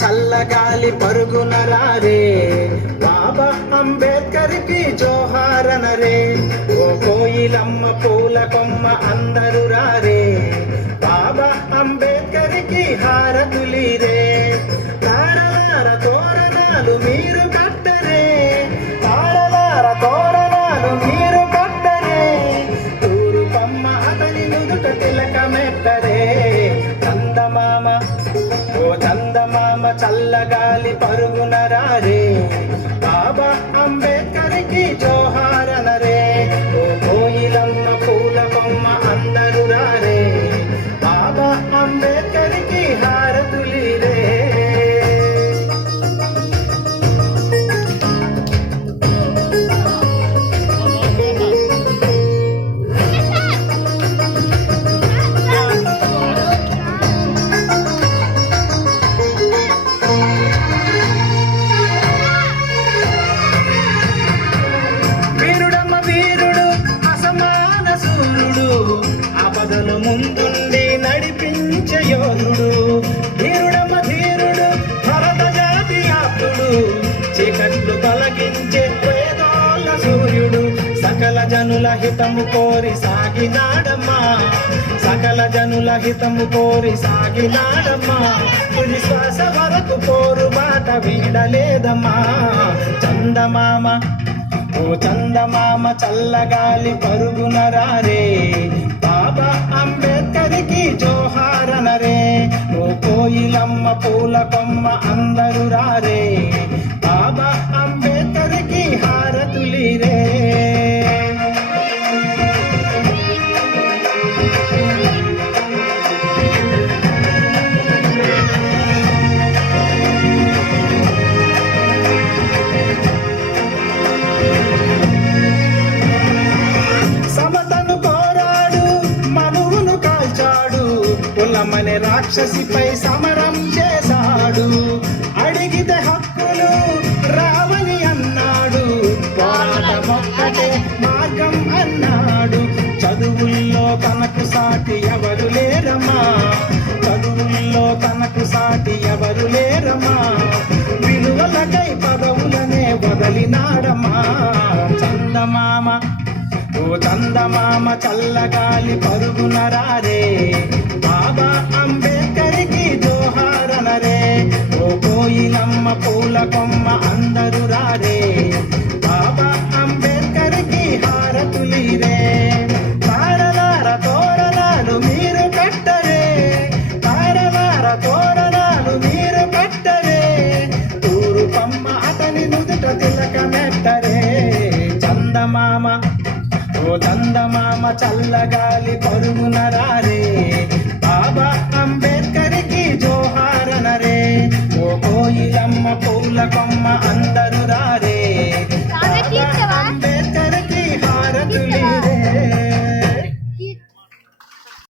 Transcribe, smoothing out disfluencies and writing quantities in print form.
చల్లగాలి పరుగున రారే, బాబా అంబేద్కర్ కి జోహారనరే. ఓ కోయిలమ్మ పూల కొమ్మ అందరూ రారే, బాబా అంబేద్కర్ కి హారతులీరే. తారలార తోరణాలు మీరు కట్టరే, తారలార తోరణాలు మీరు కట్టరే. తూరుపమ్మ అతని నుదుట తిలకమెట్టరే. చందమామ ఓ చందమామ చల్లగాలి పరుగున రారే, బాబా అంబేద్కర్ కి జోహారనరే. ఓ కోయిలమ్మ పూల కొమ్మ అందరూ రారే, బాబా అంబేద్కర్ కి హారతులీరే. ఆపదలు ముందుండి నడిపించే యోధుడు, ధీరుడమ్మ ధీరుడు భరత జాతి ఆప్తుడు. చీకట్లు తొలగించే వేదోళ్ళ సూర్యుడు, సకల జనుల హితము కోరి సాగినాడమ్మా, సకల జనుల హితము కోరి సాగినాడమ్మా. తుది శ్వాస వరకు పోరు బాట వీడలేదమ్మా. చందమామ ఓ చందమామ చల్లగాలి పరుగున రారే, బాబా అంబేద్కర్ కి జోహారనరే. ఓ కోయిలమ్మ పూల కొమ్మ అందరూ రారే, బాబా అంబేద్కర్ కి హారతులీరే. కులమనే రాక్షసిపై సమరం చేశాడు, అడిగితే హక్కులు రావని అన్నాడు. పోరాటమొక్కటే మార్గం అన్నాడు. చదువుల్లో తనకు సాటి ఎవరు లేరమ్మా, చదువుల్లో తనకు సాటి ఎవరు లేరమ్మా. విలువలకై పదవులనే వదలినాడమ్మా. చందమామ ఓ చందమామ చల్లగాలి పరుగున రారే, బాబా అంబేద్కర్ కి జోహారనరే. ఓ కోయిలమ్మ పూల కొమ్మ అందరూ రారే, బాబా అంబేద్కర్ కి హారతులీరే. తారలార తోరణాలు మీరు కట్టరే, తారలార తోరణాలు మీరు కట్టరే. తూరుపమ్మ అతని నుదుట తిలకమెట్టరే. చందమామ ఓ చందమామ చల్లగాలి పరుగున రారే, బాబా అంబేద్కర్ కి జోహారనరే. ఓ కోయిలమ్మ పూల